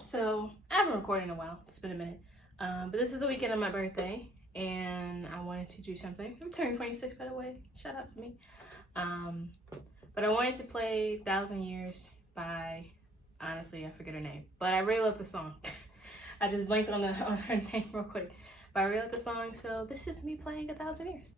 So I haven't recorded in a while. It's been a minute. But this is the weekend of my birthday, and I wanted to do something. I'm turning 26, by the way. Shout out to me. But I wanted to play 1,000 Years by, honestly, I forget her name. But I really love the song. I just blanked on her name real quick. But I really love the song, so this is me playing 1,000 Years.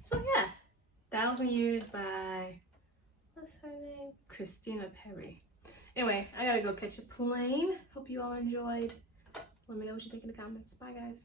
So yeah, 1,000 Years by, what's her name? Christina Perri. Anyway, I gotta go catch a plane. Hope you all enjoyed. Let me know what you think in the comments. Bye, guys.